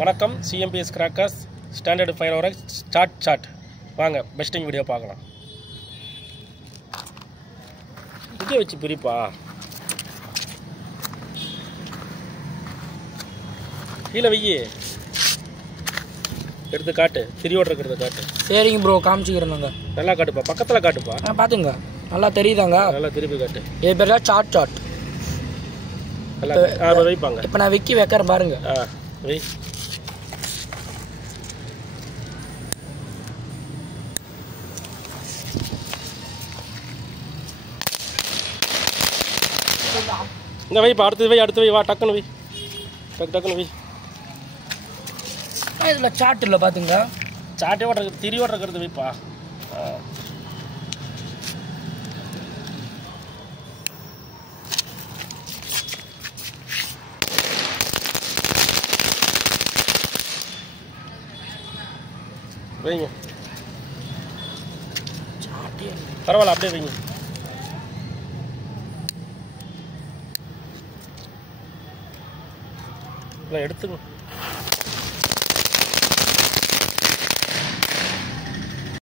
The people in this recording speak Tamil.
வணக்கம் CMBS crackers standard fire over சாட் வாங்க பெஸ்டிங் வீடியோ பார்க்கலாம். இங்கே வச்சு பிரிப்பா கீழே வெய்யி எடுத்து காட்டு, திரியோடு இருக்கிறத காட்டு. சரிங்க ப்ரோ, காமிச்சிக்கிறேங்க. நல்லா காட்டுப்பா, பக்கத்தில் காட்டுப்பா. பார்த்துங்க, நல்லா தெரியுதாங்க. நல்லா திருப்பி காட்டு. இது பேர் தான் சாட். நல்லா வைப்பாங்க. இப்போ நான் விக்கி வைக்கிறேன் பாருங்க. வை. இந்த வைப்பா, அடுத்து வை வா, டக்குன்னு வை, டக்குன்னு வை. இதில் சாட் இல்லை பார்த்துங்க. சாட்டே ஓட்டுறது, திரி ஓட்டுறது வைப்பா. வைங்க, பரவாயில்ல, அப்படியே வைங்க. எடுத்துங்க.